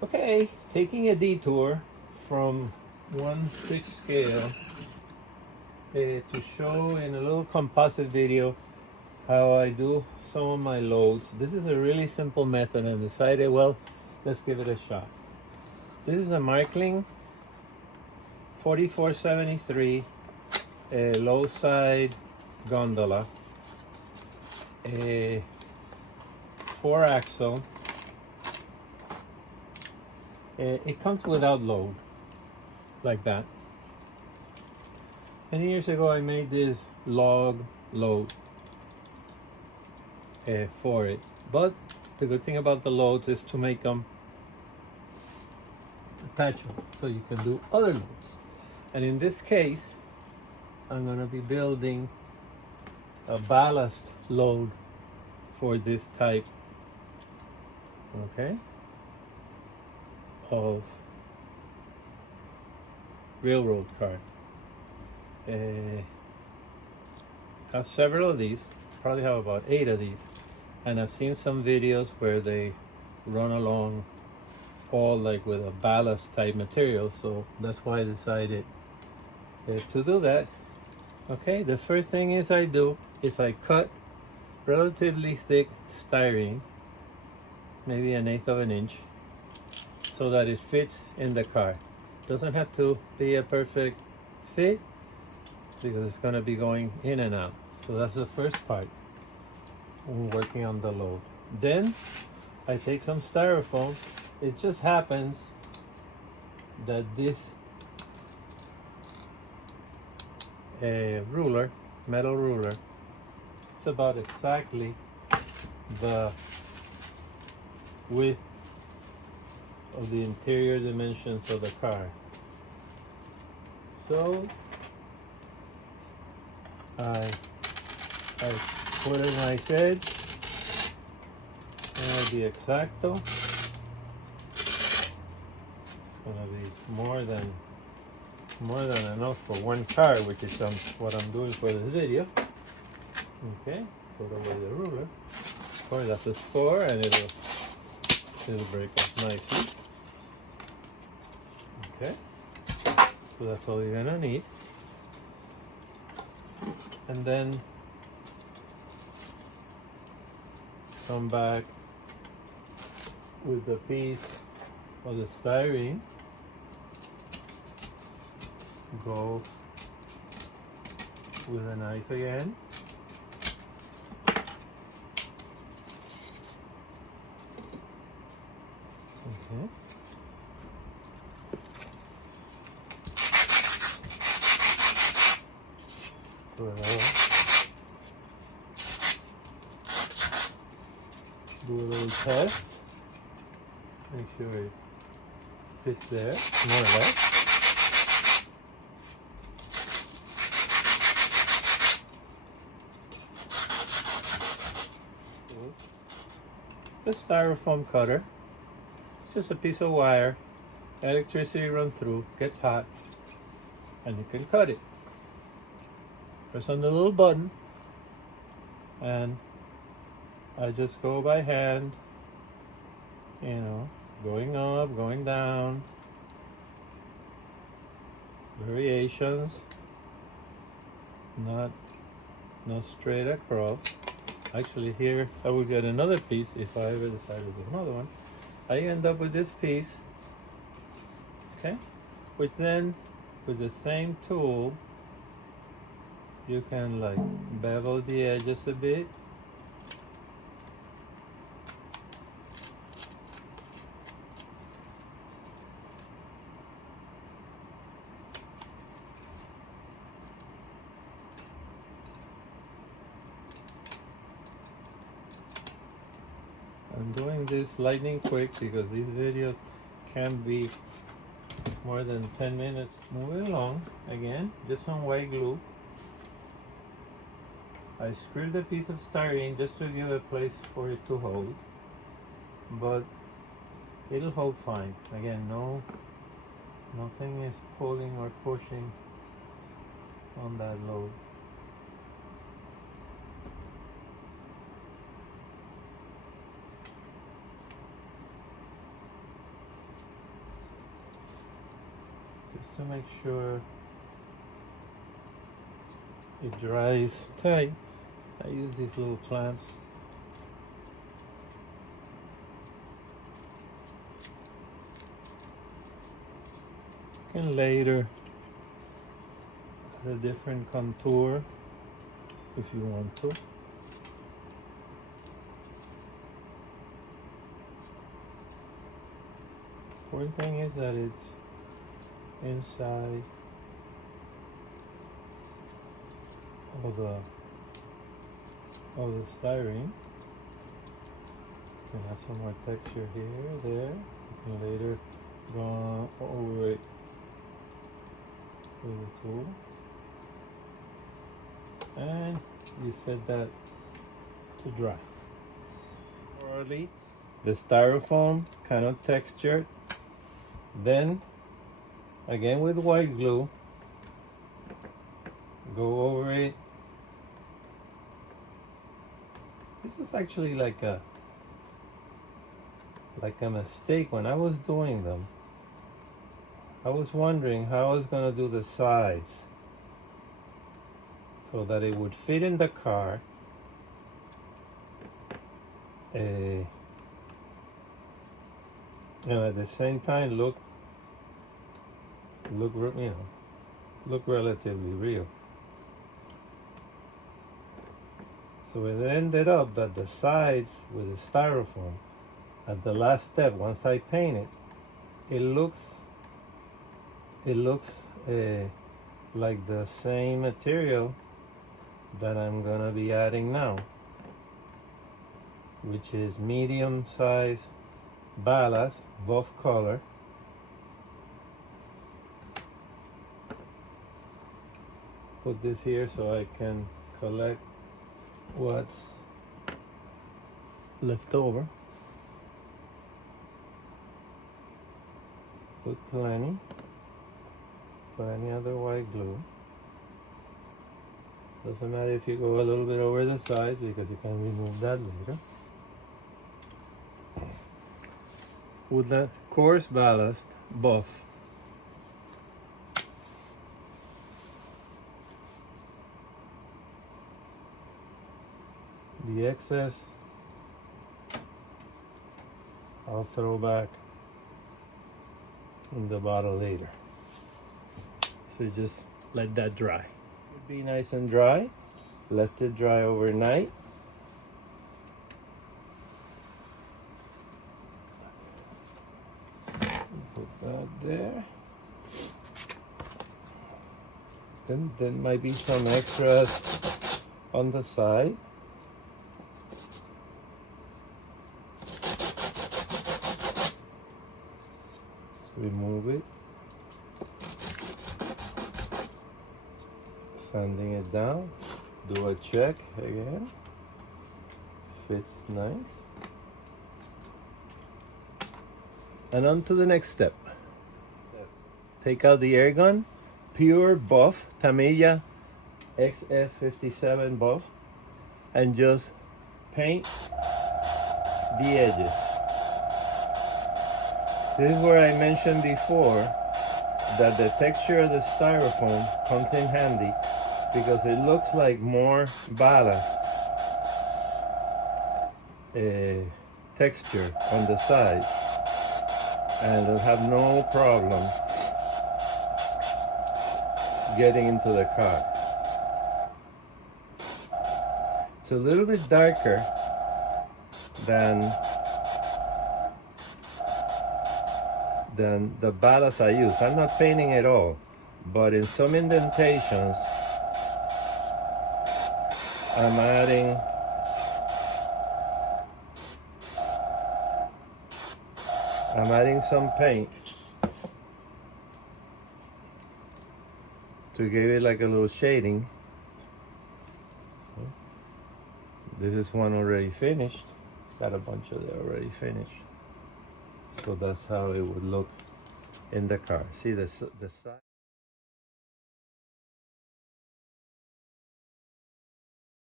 Okay, taking a detour from 1/6 scale to show in a little composite video how I do some of my loads. This is a really simple method and decided, well, let's give it a shot. This is a Marklin 4473 low side gondola, a 4-axle. It comes without load, like that. Many years ago I made this log load for it, but the good thing about the loads is to make them detachable so you can do other loads. And in this case I'm going to be building a ballast load for this type, okay, of railroad car. Have several of these, probably have about 8 of these, and I've seen some videos where they run along all like with a ballast type material, so that's why I decided to do that. Okay, the first thing I cut relatively thick styrene, maybe 1/8 of an inch, so that it fits in the car. Doesn't have to be a perfect fit because it's going to be going in and out. So that's the first part when working on the load. Then I take some styrofoam. It just happens that this ruler, metal ruler, it's about exactly the width of the interior dimensions of the car. So I put a nice edge, and I'll be exacto. It's gonna be more than enough for one car, which is what I'm doing for this video. Okay, put away the ruler. Of course, that's a score, and it'll break up nicely. Okay, so that's all you're gonna need. And then come back with the piece of the styrene. Go with a knife again. Okay. Do a little test. Make sure it fits there, more or less. The styrofoam cutter. It's just a piece of wire. Electricity runs through, gets hot, and you can cut it. Press on the little button, and I just go by hand, going up, going down, variations, not straight across. Actually, here I will get another piece if I ever decide to do another one. I end up with this piece, okay, which then with the same tool you can like bevel the edges a bit. I'm doing this lightning quick because these videos can be more than 10 minutes. Moving along again, just some white glue. I screwed a piece of styrene just to give a place for it to hold, but it'll hold fine. Again, nothing is pulling or pushing on that load. to make sure it dries tight, I use these little clamps. You can later add a different contour if you want to. Important thing is that it's inside of the styrene. You can have some more texture here, there. You can later go over it with a tool. And you set that to dry. Orally, the styrofoam kind of textured. Then, again with white glue, go over it. This is actually like a mistake. When I was doing them, I was wondering how I was going to do the sides so that it would fit in the car. And at the same time look relatively real. So it ended up that the sides with the styrofoam, at the last step, once I paint it, it looks like the same material that I'm gonna be adding now, which is medium size ballast, buff color. Put this here so I can collect what's left over. Put plenty other white glue. Doesn't matter if you go a little bit over the sides because you can remove that later. Woodland coarse ballast, buff. The excess I'll throw back in the bottle later. So you just let that dry. It'll be nice and dry. Let it dry overnight. Put that there. Then there might be some extras on the side. Remove it. Sanding it down. Do a check again. Fits nice. And on to the next step. Take out the air gun. Pure buff, Tamiya XF57 buff. And just paint the edges. This is where I mentioned before that the texture of the styrofoam comes in handy because it looks like more ballast texture on the sides, and it'll have no problem getting into the car. It's a little bit darker than the ballast I use. I'm not painting it all, but in some indentations I'm adding some paint to give it like a little shading. This is one already finished. Got a bunch of it already finished. So that's how it would look in the car. See the side.